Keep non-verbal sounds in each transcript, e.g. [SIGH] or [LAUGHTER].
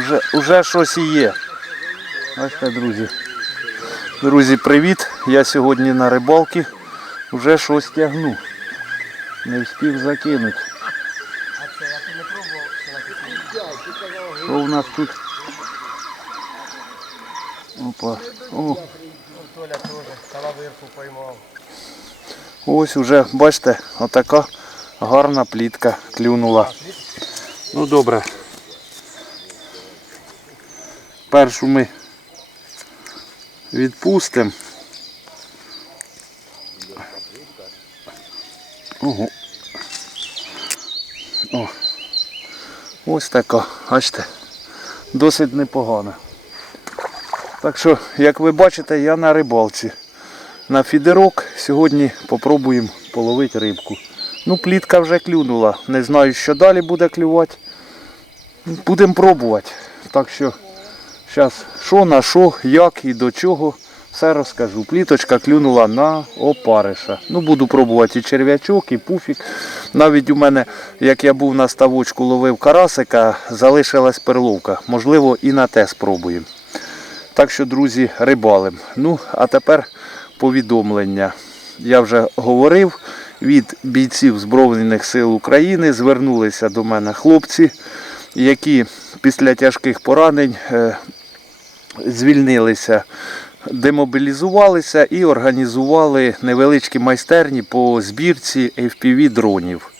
Уже, уже щось є. Бачите, друзі. Друзі, привіт! Я сьогодні на рибалці. Вже щось тягну. Не встиг закинути. Що у нас тут? Опа. О, ось уже, бачите, отака гарна плітка клюнула. Ну добре. Першу ми відпустимо. О. Ось така, бачите, досить непогана. Так що, як ви бачите, я на рибалці. На фідерок сьогодні попробуємо половити рибку. Ну, плітка вже клюнула. Не знаю, що далі буде клювати. Будемо пробувати. Так що зараз що на що, як і до чого, все розкажу. Пліточка клюнула на опариша. Ну, буду пробувати і черв'ячок, і пуфік. Навіть у мене, як я був на ставочку, ловив карасика, залишилась перловка. Можливо, і на те спробуємо. Так що, друзі, рибалим. Ну, а тепер повідомлення. Я вже говорив, від бійців Збройних сил України звернулися до мене хлопці, які після тяжких поранень е, звільнилися, демобілізувалися і організували невеличкі майстерні по збірці FPV дронів.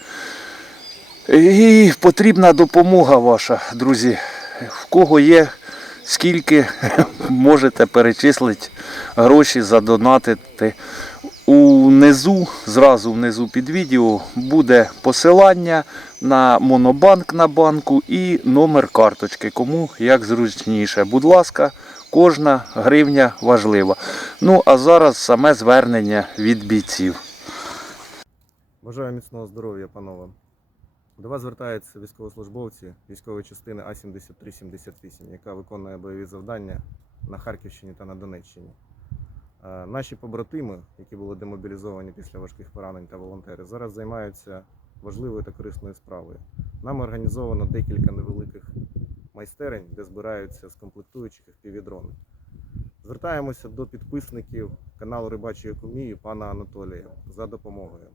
І потрібна допомога ваша, друзі. В кого є, скільки [LAUGHS] можете перечислити гроші, задонатити. Унизу, зразу внизу під відео буде посилання на монобанк на банку і номер карточки. Кому як зручніше. Будь ласка, кожна гривня важлива. Ну а зараз саме звернення від бійців. Бажаю міцного здоров'я, панове. До вас звертаються військовослужбовці військової частини А-7378, яка виконує бойові завдання на Харківщині та на Донеччині. Е, Наші побратими, які були демобілізовані після важких поранень та волонтери, зараз займаються важливою та корисною справою. Нам організовано декілька невеликих майстерень, де збираються з комплектуючих FPV-дрони. Звертаємося до підписників каналу Рибачої Кумії пана Анатолія за допомогою.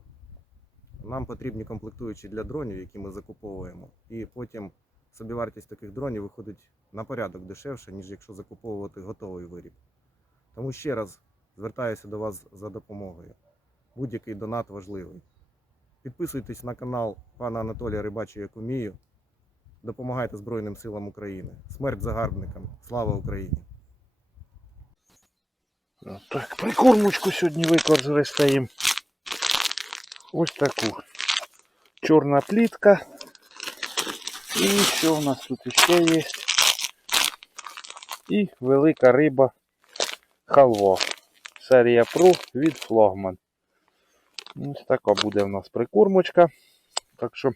Нам потрібні комплектуючі для дронів, які ми закуповуємо, і потім собівартість таких дронів виходить на порядок дешевше, ніж якщо закуповувати готовий виріб. Тому ще раз звертаюся до вас за допомогою. Будь-який донат важливий. Підписуйтесь на канал пана Анатолія Рибачої Кумію. Допомагайте Збройним силам України. Смерть загарбникам! Слава Україні! Так, прикормочку сьогодні використаємо. Ось таку. Чорна плітка. І що у нас тут ще є? І велика риба халва. Серія Pro від флагман. Ось така буде в нас прикормочка. Так що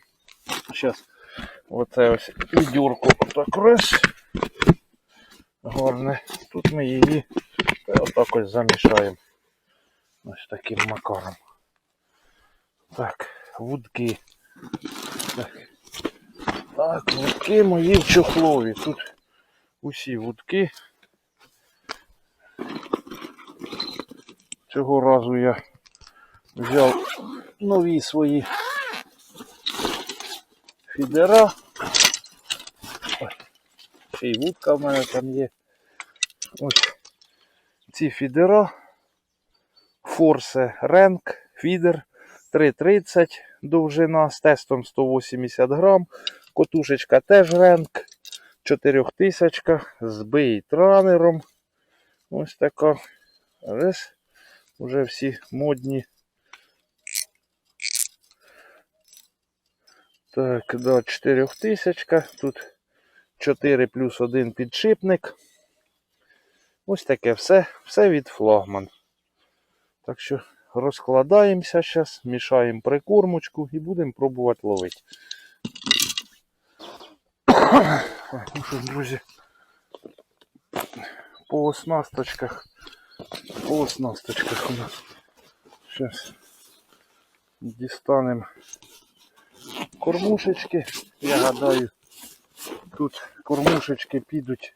зараз оце ось відюрку отак раз. Гарне. Тут ми її отак ось замішаємо. Ось таким макаром. Так, вудки. Так. Так, вудки мої в чохлові. Тут усі вудки. Цього разу я взяв нові свої фідера. Ще й вудка в мене там є. Ось ці фідера. Форсе Ренк, фідер 3,30 довжина з тестом 180 грам. Котушечка теж Ренк 4000 з бейтранером. Ось така. Раз. Уже всі модні. Так, да, 4000. Тут 4 плюс 1 підшипник. Ось таке все, все від флагман. Так що розкладаємося зараз, мішаємо прикормочку і будемо пробувати ловити. [COUGHS] Ну що, друзі, по оснасточках, по оснасточках у нас. Зараз дістанемо кормушечки. Я гадаю, Тут кормушечки підуть.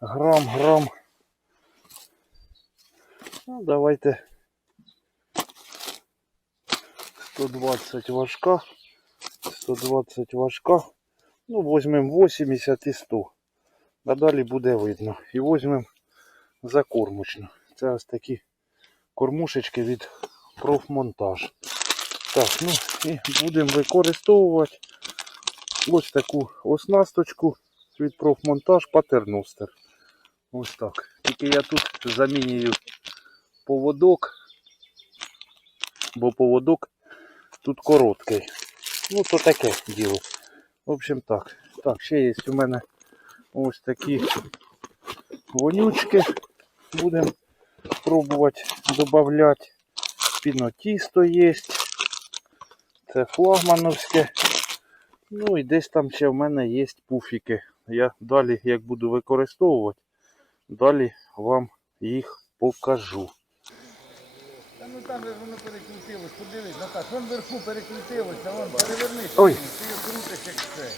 Грам, грам. Ну, давайте 120 важка. 120 важка. Ну, візьмемо 80 і 100. А далі буде видно. І візьмемо закормочну. Це ось такі кормушечки від профмонтаж. Так, ну і будемо використовувати ось таку оснасточку від профмонтаж патерностер. Ось так. Тільки я тут замінюю поводок, бо поводок тут короткий. Ну, то таке діло. В общем так. Так, ще є у мене ось такі вонючки. Будемо пробувати додати. Пінотісто є. Це флагмановське. Ну і десь там ще в мене є пуфіки. Я далі, як буду використовувати, далі вам їх покажу. Та ну там же воно перекрутилось, подивись, Наташ, вон вверху перекрутилося, вон перевернись, Ой. ти його крутиш як це.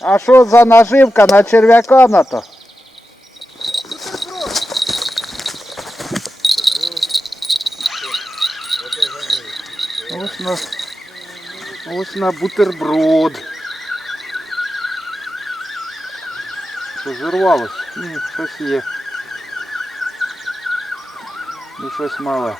А що за наживка на черв'яка на то? Ось на, ось на бутерброд. Що зірвалось? Ні, щось є. Ну щось мале.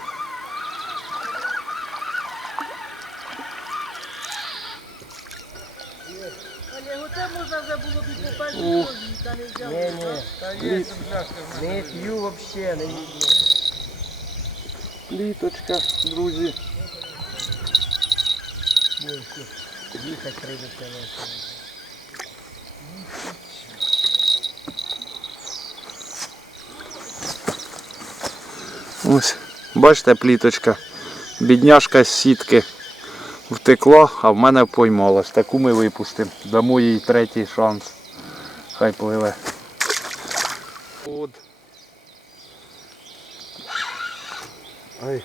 Але оце можна вже було б і по Ух. першій та не взяв. Ні, ні, та є там пляшка. в мене. Не п'ю взагалі, не друзі. Їхати прийдеться весело. Ось, бачите, пліточка. Бідняшка з сітки втекла, а в мене поймалась. Таку ми випустимо. Дамо їй третій шанс. Хай пливе. От. Ай.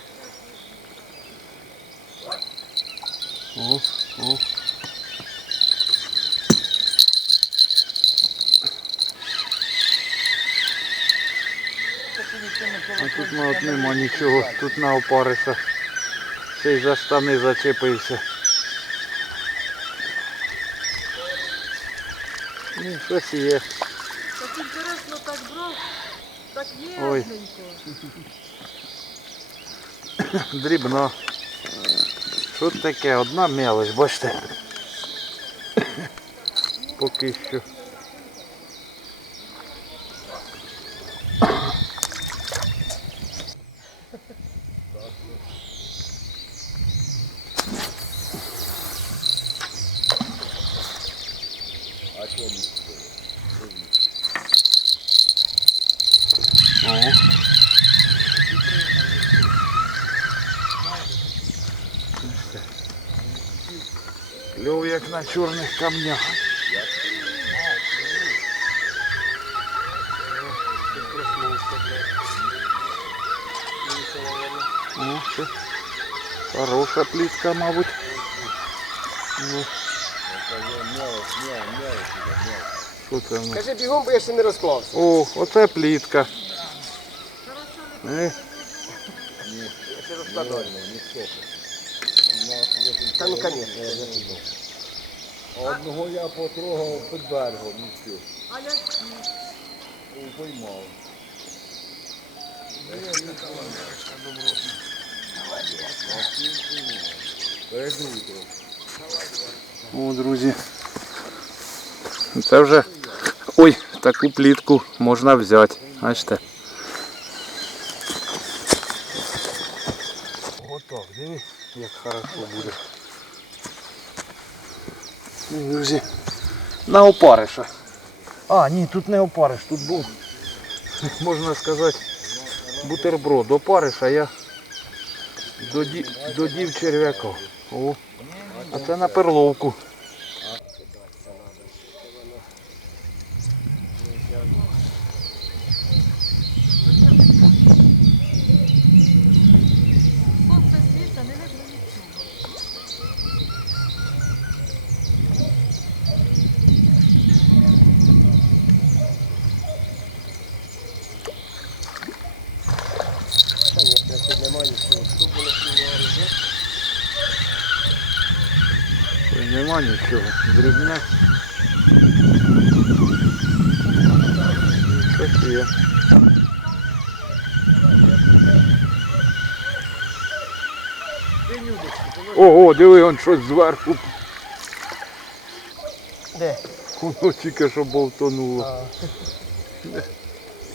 О, о. А тут на от нема нічого, тут на опариша. Ще й за штани зачепився. Ну, щось є. Так інтересно так брав, так Ой. Дрібно. Що таке? Одна мелочь, бачите? Поки що. камнях. О, це хороша плітка, мабуть. Ну. Що це в нас? Кажи бігом, бо я ще не розклався. О, оце плітка. Е, Ще розкладаю. Та ну, звісно, я піду. Одного я потрогав під берегом, все. А я Поймав. О, друзі. Це вже. Ой, таку плітку можна взяти. Бачите. Отак, дивись, як хорошо буде. Друзі. На опариша. А, ні, тут не опариш, тут був. [LAUGHS] Можна сказати, бутерброд. Опариша я доді... додів черв'яка. О. А це на перловку. Щось є. Ого, диви, он щось зверху. Де? Воно тільки що болтонуло.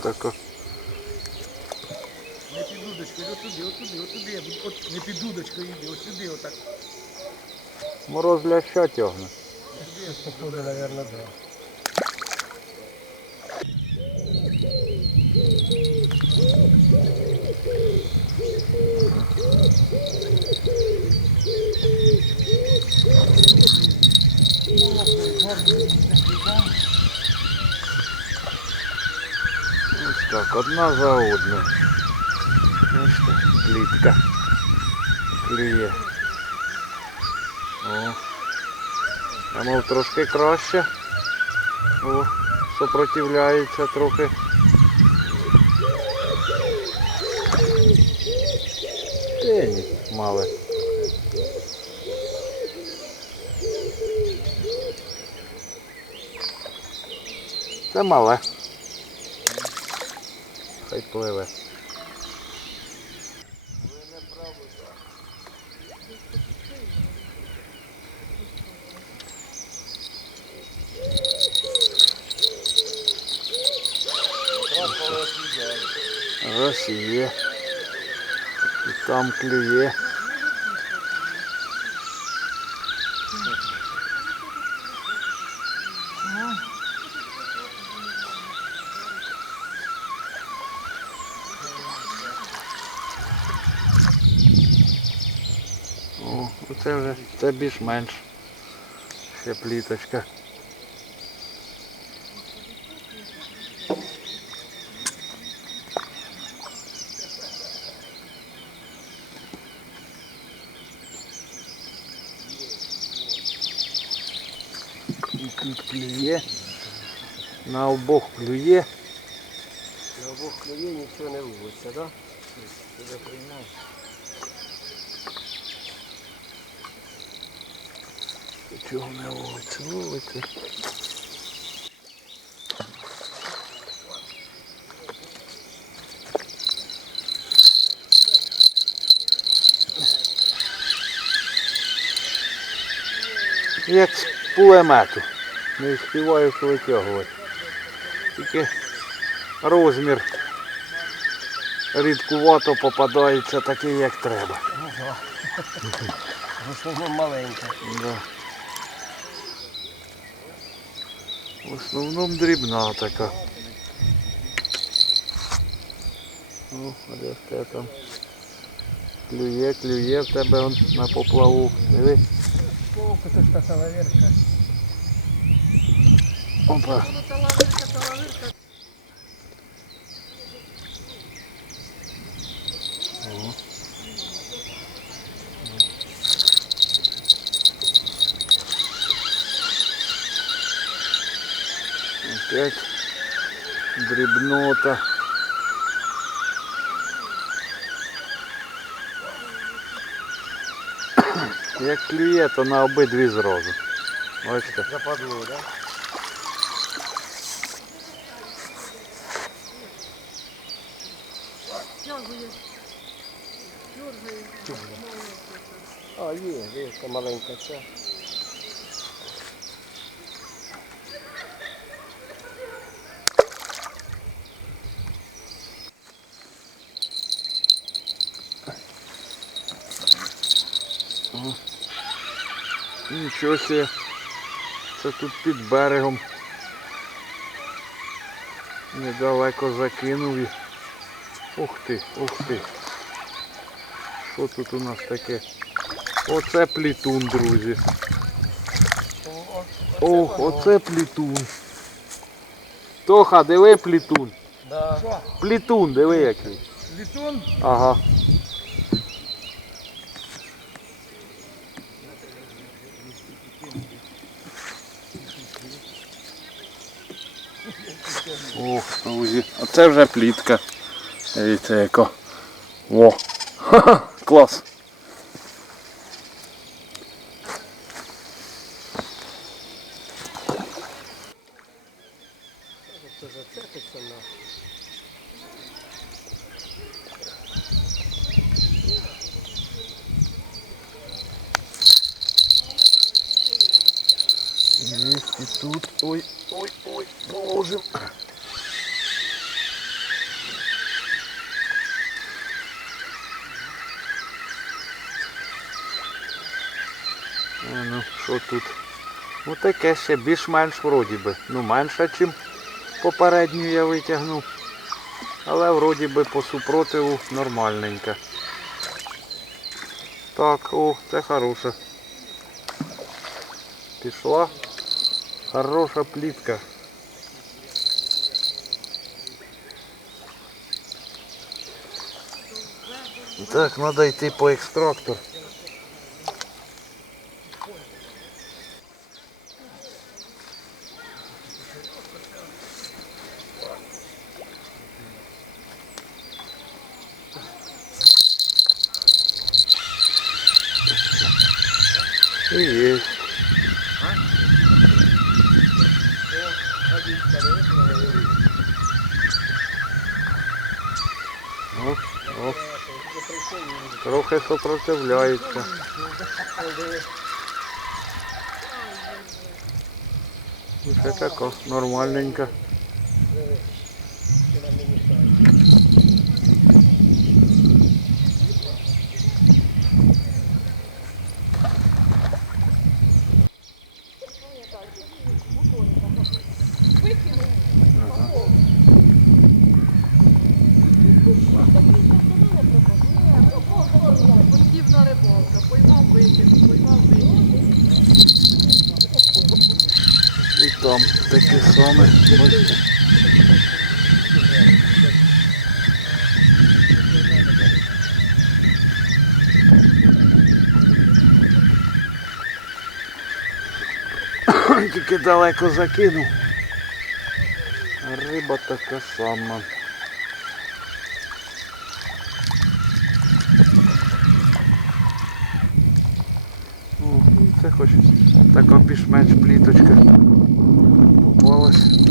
Така. Не під удочкою, отуди, отуди, отуди. От, не під удочкою йди, от сюди, отак. Мороз ляща тягне. Походу, мабуть, да. Ось так, одна за одною. Ось так, клітка. О. А мов трошки краще. О, сопротивляється трохи. Мали. Це мале. Хай пливе. Ось є. І там клює. Це більш-менш. Ще пліточка. І тут клює. На обох клює. На обох клює нічого не ловиться, так? Чого не ловиться? Ловиться. Як з пулемету. Не співаєш витягувати. Тільки розмір рідкувато попадається такий, як треба. [LAUGHS] В основному маленька. Да. В основному дрібна така. Ну, а де в тебе там? Клює, клює в тебе он на поплаву. Диви. О, тут така лаверка. Опа. Ну, та лавирка, Опять дрібнота. Як клює, то на обидві зразу. Бачите? Западло, так? Тягує. Дергає. А, є, є, яка маленька ця. Нічого себе. Це тут під берегом. Недалеко закинув і. Ух ти, ух ти. Що тут у нас таке? Оце плітун, друзі. Ох, оце плітун. Тоха, диви плітун. Плітун, диви який. Літун? Ага. друзі. А це вже плітка. Дивіться яка. Во! Ха-ха! Клас! Есть и тут. Ой, ой, ой, положим. А, ну, що тут? Ну таке ще більш-менш вроді би. Ну менше, ніж попередню я витягнув. Але вроді би по супротиву нормальненьке. Так, о, це хороше. Пішла. Хороша плітка. Так, треба йти по екстрактор. І є. Оп, оп. Трохи сопротивляється. Ну, Це тако, нормальненько. Спортивна рибалка. Поймав викинув, поймав викинув. Там таке саме. Бачите. Тільки далеко закинув. Риба така сама. Це хоч така більш-менш пліточка попалась.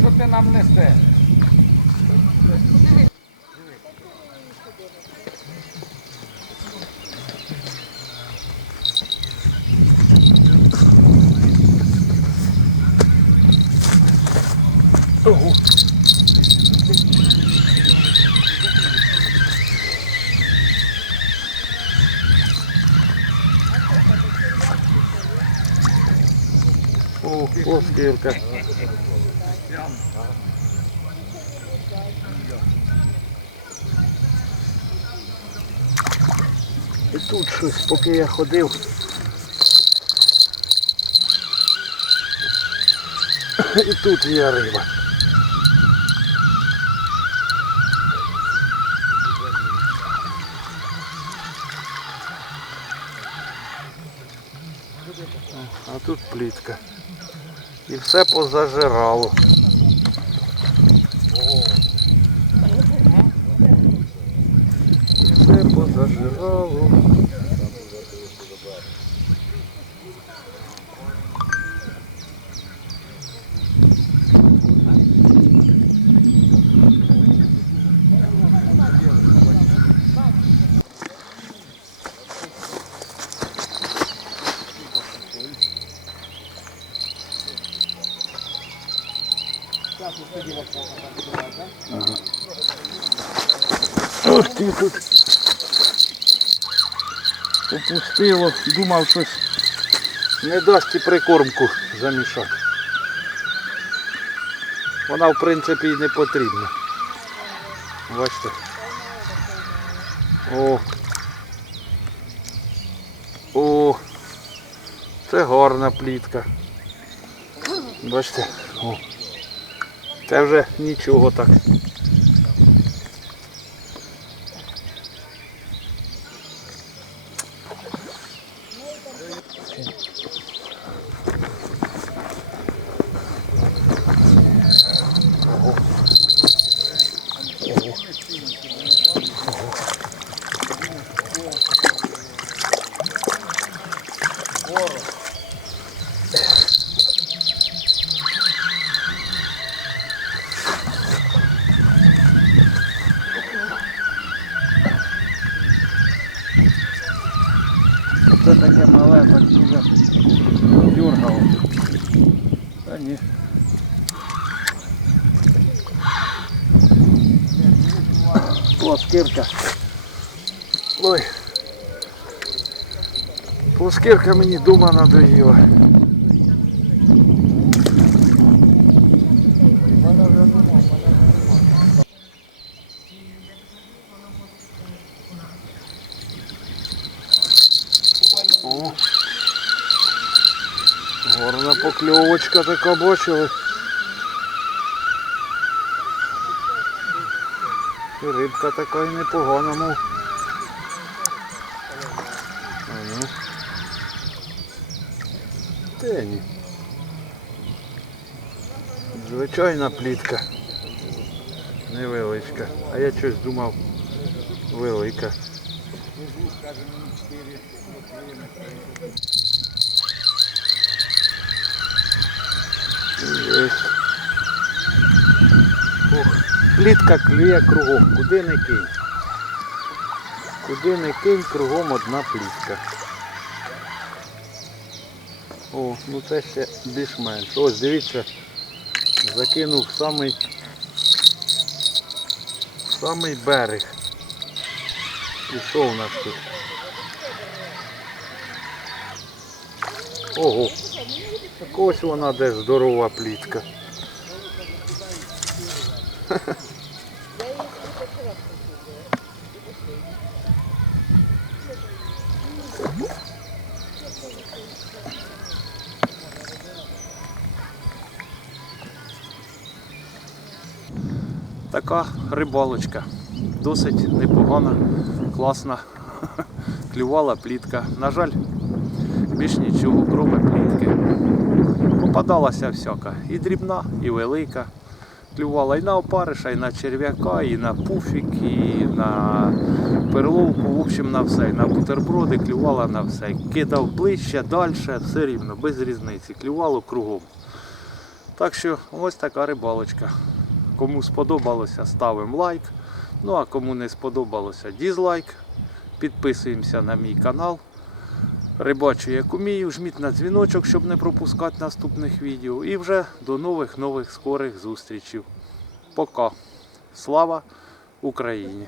Що ти нам несеш? О, плоскирка. І тут щось, поки я ходив. І тут є риба. А тут плітка. І все позажирало. І все позажирало. Ох ти тут. Попустило, думав щось не дасть і прикормку замішати. Вона в принципі і не потрібна. Бачите. О. О. Це гарна плітка. Бачите? О. Це вже нічого так. Це таке мале, так себе дюргало. Та ні. Плоскирка. Ой. Плоскирка мені дома надоїла. О. Горна покльовочка така бачили. Рибка така і непогана, мов. Те ні. Звичайна плітка. Невеличка. А я щось думав велика. Ух, плітка клює кругом, куди не кинь. Куди не кинь, кругом одна плітка. О, ну це ще більш-менш. Ось дивіться, закинув самий, самий берег. І що у нас тут? Ого! Так ось вона де здорова плітка. Рибалочка. Досить непогана, класна. [LAUGHS] Клювала плітка. На жаль, більш нічого, кроме плітки. Попадалася всяка. І дрібна, і велика. Клювала і на опариша, і на черв'яка, і на пуфік, і на перловку, в общем, на все. І на бутерброди клювала на все. Кидав ближче, далі, все рівно, без різниці. Клювало кругом. Так що ось така рибалочка. Кому сподобалося, ставимо лайк. Ну а кому не сподобалося, дізлайк. Підписуємося на мій канал. Рибачу як умію, жміть на дзвіночок, щоб не пропускати наступних відео. І вже до нових нових скорих зустрічей. Пока. Слава Україні!